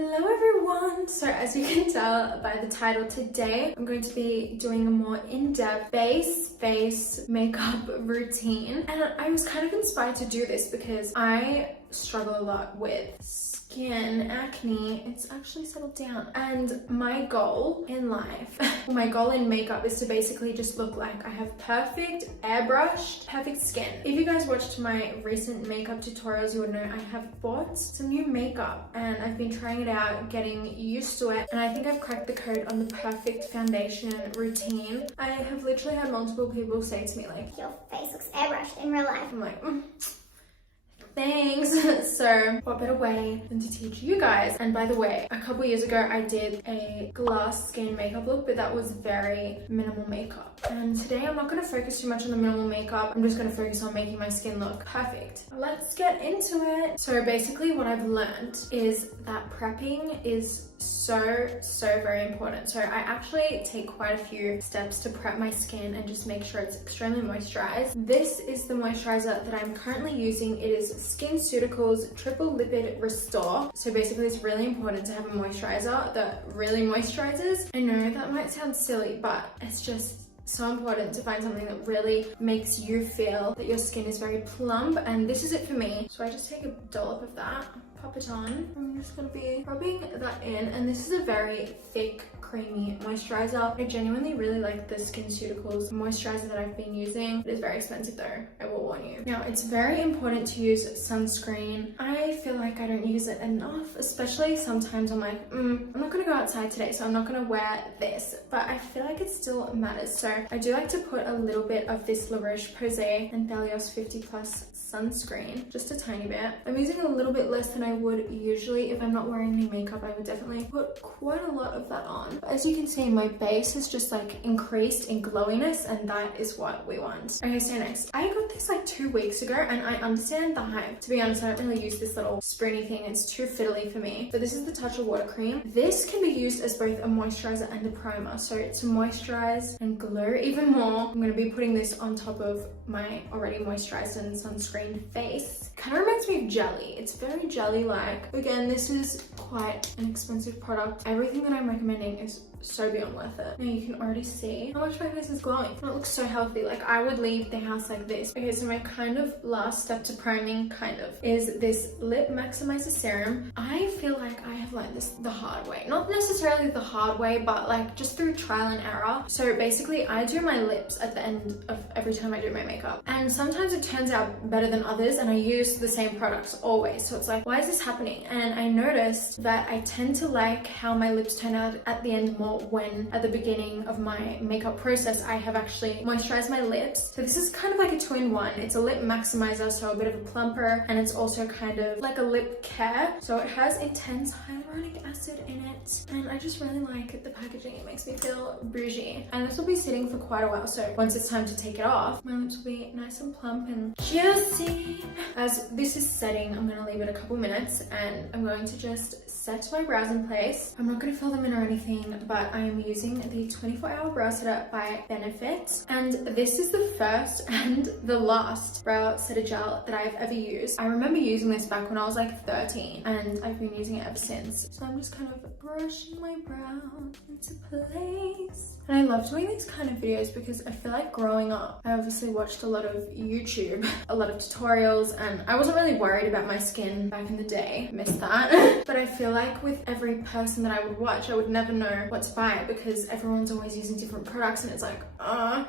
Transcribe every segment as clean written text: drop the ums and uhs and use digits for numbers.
Hello everyone! So as you can tell by the title, today I'm going to be doing a more in-depth face makeup routine. And I was kind of inspired to do this because I struggle a lot with skin acne. It's actually settled down. And my goal in life, my goal in makeup is to basically just look like I have perfect, airbrushed, perfect skin. If you guys watched my recent makeup tutorials, you would know I have bought some new makeup and I've been trying it out, getting used to it. And I think I've cracked the code on the perfect foundation routine. I have literally had multiple people say to me like, your face looks airbrushed in real life. I'm like, thanks. So what better way than to teach you guys? And by the way, a couple years ago I did a glass skin makeup look, but that was very minimal makeup. And today I'm not going to focus too much on the minimal makeup. I'm just going to focus on making my skin look perfect. Let's get into it. So basically what I've learned is that prepping is so very important. So I actually take quite a few steps to prep my skin and just make sure it's extremely moisturized. This is the moisturizer that I'm currently using. It is SkinCeuticals Triple Lipid Restore. So basically it's really important to have a moisturizer that really moisturizes. I know that might sound silly, but it's just so important to find something that really makes you feel that your skin is very plump, and this is it for me. So I just take a dollop of that, pop it on. I'm just gonna be rubbing that in, and this is a very thick, creamy moisturizer. I genuinely really like the SkinCeuticals moisturizer that I've been using. It is very expensive though, I will warn you. Now, it's very important to use sunscreen. I feel like I don't use it enough, especially sometimes I'm like, I'm not gonna go outside today, so I'm not gonna wear this, but I feel like it still matters. So I do like to put a little bit of this La Roche-Posay and Belios 50 Plus sunscreen, just a tiny bit. I'm using a little bit less than I would usually. If I'm not wearing any makeup, I would definitely put quite a lot of that on. But as you can see, my base is just like increased in glowiness, and that is what we want. Okay, so next, I got this like 2 weeks ago, and I understand the hype. To be honest, I don't really use this little springy thing. It's too fiddly for me. But this is the Tatcha Water Cream. This can be used as both a moisturizer and a primer. So to moisturize and glow even more, I'm going to be putting this on top of my already moisturized and sunscreen face. Kind of reminds me of jelly. It's very jelly-like. Again, this is quite an expensive product. Everything that I'm recommending is so beyond worth it. Now you can already see how much my face is glowing. And it looks so healthy. Like I would leave the house like this. Okay, so my kind of last step to priming is this Lip Maximizer Serum. I feel like I have learned this the hard way. Not necessarily the hard way, but like just through trial and error. So basically I do my lips at the end of every time I do my makeup. And sometimes it turns out better than others, and I use the same products always. So it's like, why is this happening? And I noticed that I tend to like how my lips turn out at the end more when at the beginning of my makeup process I have actually moisturized my lips. So this is kind of like a 2-in-1. It's a lip maximizer, so a bit of a plumper, and it's also kind of like a lip care. So it has intense hyaluronic acid in it, and I just really like the packaging. It makes me feel bougie, and this will be sitting for quite a while, so once it's time to take it off, my lips will be nice and plump and juicy. As this is setting, I'm going to leave it a couple minutes, and I'm going to just set my brows in place. I'm not going to fill them in or anything, but I am using the 24-Hour Brow Setter by Benefit, and this is the first and the last brow setter gel that I've ever used. I remember using this back when I was like 13, and I've been using it ever since. So I'm just kind of brushing my brow into place. And I love doing these kind of videos because I feel like growing up, I obviously watched a lot of YouTube, a lot of tutorials, and I wasn't really worried about my skin back in the day. Missed that. But I feel like with every person that I would watch, I would never know what to buy because everyone's always using different products, and it's like,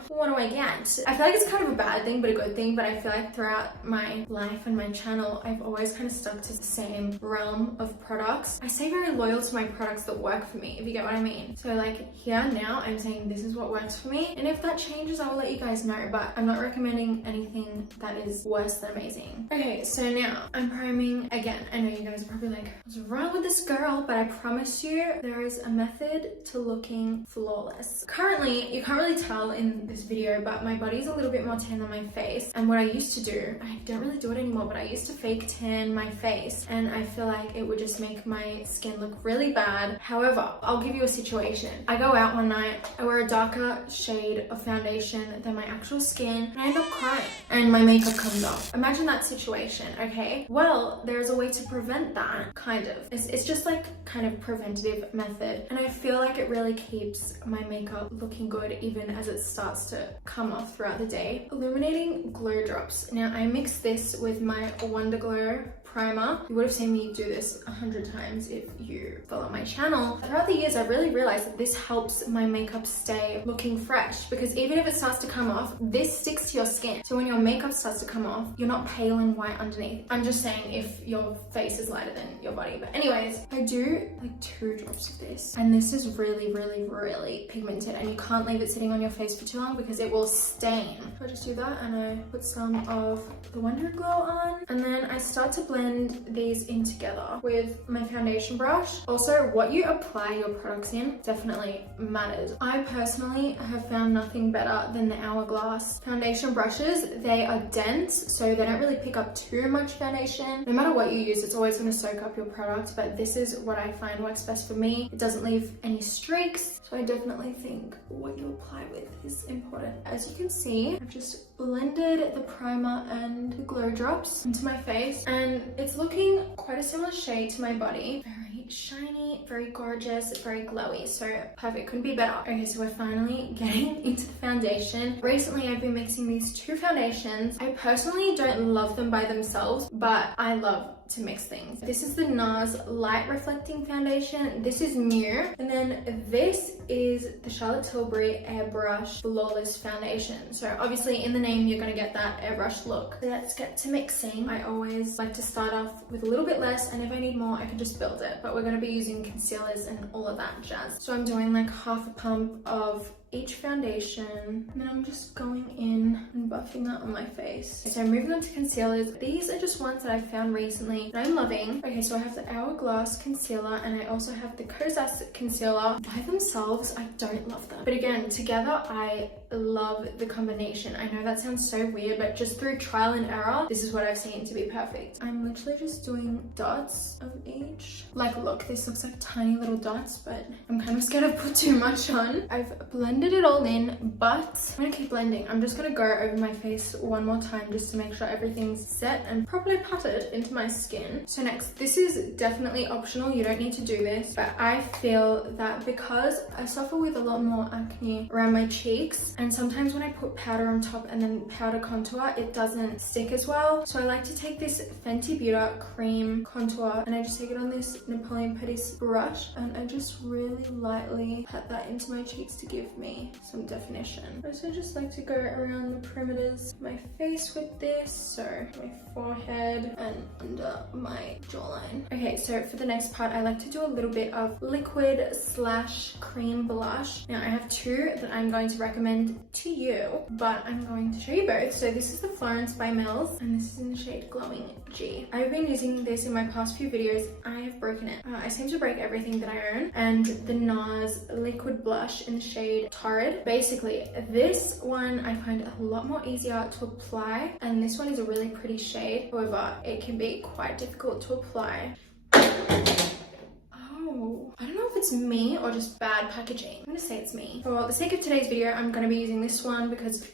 what do I get? I feel like it's kind of a bad thing but a good thing, but I feel like throughout my life and my channel, I've always kind of stuck to the same realm of products. I stay very loyal to my products that work for me, if you get what I mean. So like here now, I'm saying this is what works for me, and if that changes, I will let you guys know, but I'm not recommending anything that is worse than amazing. Okay, so now I'm priming again. I know you guys are probably like, what's wrong with this girl? But I promise you, there is a method to looking flawless. Currently, you can't really tell tell in this video, but my body's a little bit more tan than my face. And what I used to do, I don't really do it anymore, but I used to fake tan my face, and I feel like it would just make my skin look really bad. However, I'll give you a situation. I go out one night, I wear a darker shade of foundation than my actual skin, and I end up crying and my makeup comes off. Imagine that situation, okay? Well, there's a way to prevent that, kind of. It's just like kind of preventative method, and I feel like it really keeps my makeup looking good even as it starts to come off throughout the day. Illuminating glow drops. Now I mix this with my Wonder Glow primer. You would have seen me do this 100 times if you follow my channel. Throughout the years, I've really realized that this helps my makeup stay looking fresh, because even if it starts to come off, this sticks to your skin. So when your makeup starts to come off, you're not pale and white underneath. I'm just saying if your face is lighter than your body. But anyways, I do like 2 drops of this, and this is really, really, really pigmented, and you can't leave it sitting on your face for too long because it will stain. So I just do that, and I put some of the Wonder Glow on, and then I start to blend these in together with my foundation brush. Also, what you apply your products in definitely matters. I personally have found nothing better than the Hourglass foundation brushes. They are dense, so they don't really pick up too much foundation. No matter what you use, it's always going to soak up your product, but this is what I find works best for me. It doesn't leave any streaks, so I definitely think what you apply with is important. As you can see, I've just blended the primer and the glow drops into my face, and it's looking quite a similar shade to my body. Very shiny, very gorgeous, very glowy, so perfect, couldn't be better. Okay, so we're finally getting into the foundation. Recently I've been mixing these 2 foundations. I personally don't love them by themselves, but I love to mix things. This is the NARS Light Reflecting Foundation. This is new. And then this is the Charlotte Tilbury Airbrush Flawless Foundation. So obviously in the name, you're gonna get that airbrush look. So let's get to mixing. I always like to start off with a little bit less, and if I need more, I can just build it. But we're gonna be using concealers and all of that jazz. So I'm doing like half a pump of each foundation, and then I'm just going in and buffing that on my face. So moving on to concealers. These are just ones that I found recently that I'm loving. Okay, so I have the Hourglass concealer, and I also have the Kosas concealer. By themselves, I don't love them, but again, together, I love the combination. I know that sounds so weird, but just through trial and error, this is what I've seen to be perfect. I'm literally just doing dots of each. Like, look, this looks like tiny little dots, but I'm kind of scared I've put too much on. I've blended it all in, but I'm gonna keep blending. I'm just gonna go over my face one more time just to make sure everything's set and properly patted into my skin. So next, this is definitely optional. You don't need to do this, but I feel that because I suffer with a lot more acne around my cheeks, and sometimes when I put powder on top and then powder contour, it doesn't stick as well. So I like to take this Fenty Beauty cream contour, and I just take it on this Napoleon Pettis brush, and I just really lightly pat that into my cheeks to give me some definition. I also just like to go around the perimeters of my face with this, so my forehead and under my jawline. Okay, so for the next part, I like to do a little bit of liquid / cream blush. Now I have 2 that I'm going to recommend to you, but I'm going to show you both. So this is the Florence by Mills, and this is in the shade Glowing G. I've been using this in my past few videos. I have broken it. I seem to break everything that I own. And the NARS liquid blush in the shade Torrid. Basically, this one I find a lot more easier to apply, and this one is a really pretty shade. However, it can be quite difficult to apply. Oh, I don't know if it's me or just bad packaging. I'm gonna say it's me. For the sake of today's video, I'm gonna be using this one because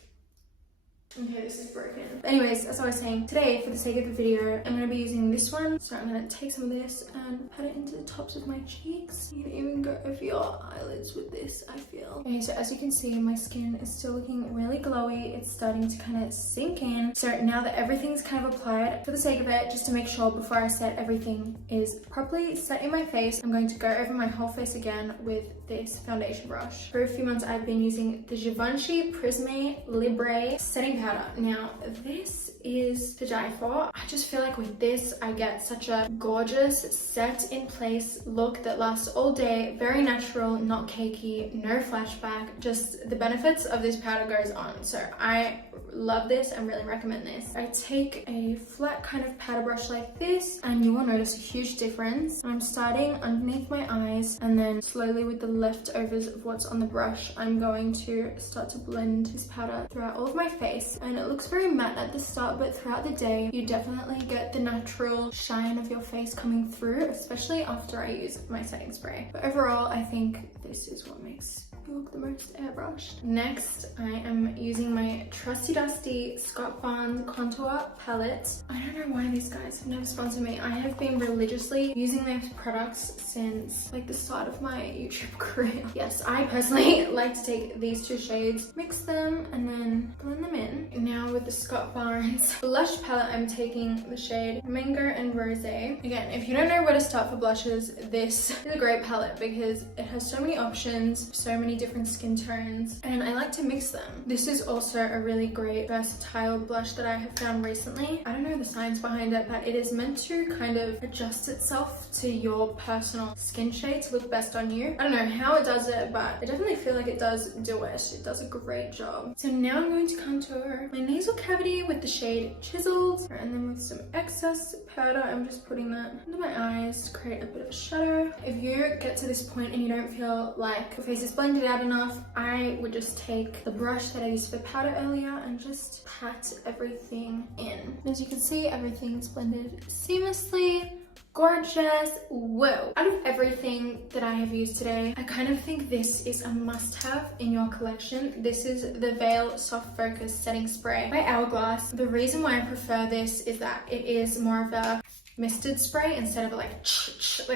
okay, this is broken. But anyways, as I was saying, today, for the sake of the video, I'm gonna be using this one. So I'm gonna take some of this and pat it into the tops of my cheeks. You can even go over your eyelids with this, I feel. Okay, so as you can see, my skin is still looking really glowy. It's starting to kind of sink in. So now that everything's kind of applied, for the sake of it, just to make sure before I set everything is properly set in my face, I'm going to go over my whole face again with this foundation brush. For a few months, I've been using the Givenchy Prisme Libre setting powder. Now, this is to die for. I just feel like with this, I get such a gorgeous set in place look that lasts all day. Very natural, not cakey, no flashback. Just the benefits of this powder goes on. So I love this and really recommend this. I take a flat kind of powder brush like this and you will notice a huge difference. I'm starting underneath my eyes and then slowly with the leftovers of what's on the brush, I'm going to start to blend this powder throughout all of my face. And it looks very matte at the start, but throughout the day, you definitely get the natural shine of your face coming through, especially after I use my setting spray. But overall, I think this is what makes you look the most airbrushed. Next, I am using my trusty dusty Scott Barnes contour palette. I don't know why these guys have never sponsored me. I have been religiously using their products since like the start of my YouTube career. Yes, I personally like to take these two shades, mix them, and then blend them in. Now with the Scott Barnes blush palette, I'm taking the shade Mango and Rosé. Again, if you don't know where to start for blushes, this is a great palette because it has so many options, so many different skin tones, and I like to mix them. This is also a really great versatile blush that I have found recently. I don't know the science behind it, but it is meant to kind of adjust itself to your personal skin shade to look best on you. I don't know how it does it, but I definitely feel like it does do it. It does a great job. So now I'm going to contour my nasal cavity with the shade Chiseled, and then with some excess powder, I'm just putting that under my eyes to create a bit of a shadow. If you get to this point and you don't feel like your face is blended out enough, I would just take the brush that I used for powder earlier and just pat everything in. As you can see, everything's blended seamlessly. Gorgeous. Whoa. Out of everything that I have used today, I kind of think this is a must-have in your collection. This is the Veil Soft Focus Setting Spray by Hourglass. The reason why I prefer this is that it is more of a misted spray instead of like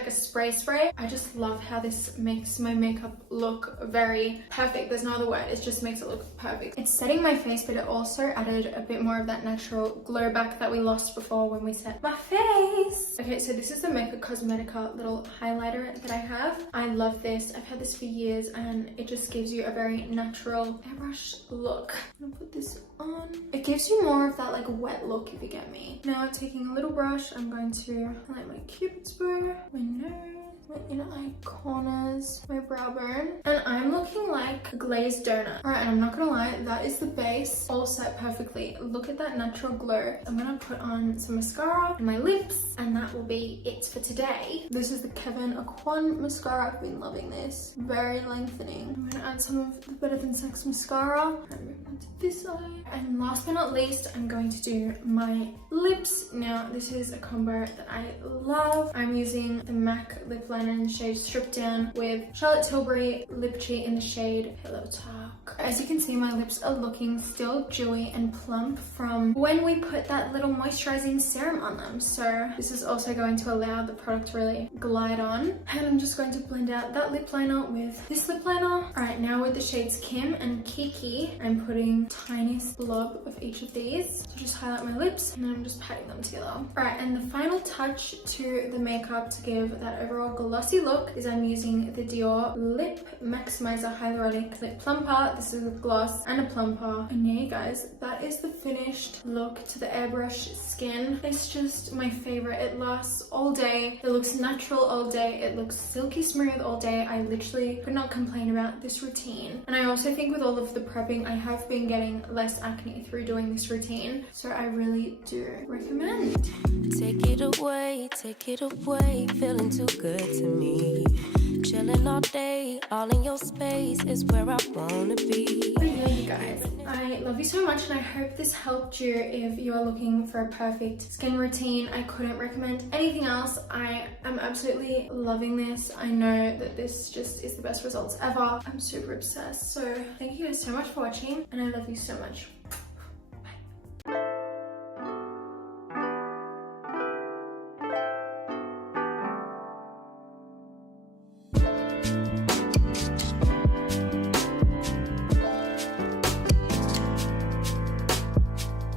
a spray. I just love how this makes my makeup look very perfect. There's no other word, it just makes it look perfect. It's setting my face, but it also added a bit more of that natural glow back that we lost before when we set my face. Okay, so this is the Makeup Cosmetica little highlighter that I have. I love this. I've had this for years and it just gives you a very natural airbrush look. I'm gonna put this on. It gives you more of that like wet look, if you get me. Now taking a little brush, I'm going to highlight my cupid's bow, my nose, my inner eye corners, my brow bone, and I'm looking like a glazed donut. Alright, and I'm not gonna lie, that is the base all set perfectly. Look at that natural glow. I'm gonna put on some mascara on my lips, and that will be it for today. This is the Kevyn Aucoin mascara. I've been loving this. Very lengthening. I'm gonna add some of the Better Than Sex mascara and move on to this eye. And last but not least, I'm going to do my lips. Now, this is a combo that I love. I'm using the MAC lip liner in the shade Strip Down with Charlotte Tilbury Lip Cheat in the shade Pillow Talk. As you can see, my lips are looking still dewy and plump from when we put that little moisturizing serum on them. So this is also going to allow the product to really glide on. And I'm just going to blend out that lip liner with this lip liner. Alright, now with the shades Kim and Kiki, I'm putting tiniest blob of each of these. So just highlight my lips and then I'm just patting them together. Alright, and the final touch to the makeup to give that overall glossy look is I'm using the Dior Lip Maximizer Hyaluronic Lip Plumper. This is a gloss and a plumper. And yeah, you guys, that is the finished look to the airbrush skin. It's just my favorite. It lasts all day. It looks natural all day. It looks silky smooth all day. I literally could not complain about this routine. And I also think with all of the prepping, I have been getting less acne through doing this routine. So I really do recommend. Take it away, feeling too good to me. Chilling all day, all in your space is where I wanna be. But yeah, you guys, I love you so much and I hope this helped you if you are looking for a perfect skin routine. I couldn't recommend anything else. I am absolutely loving this. I know that this just is the best results ever. I'm super obsessed. So thank you guys so much for watching and I love you so much.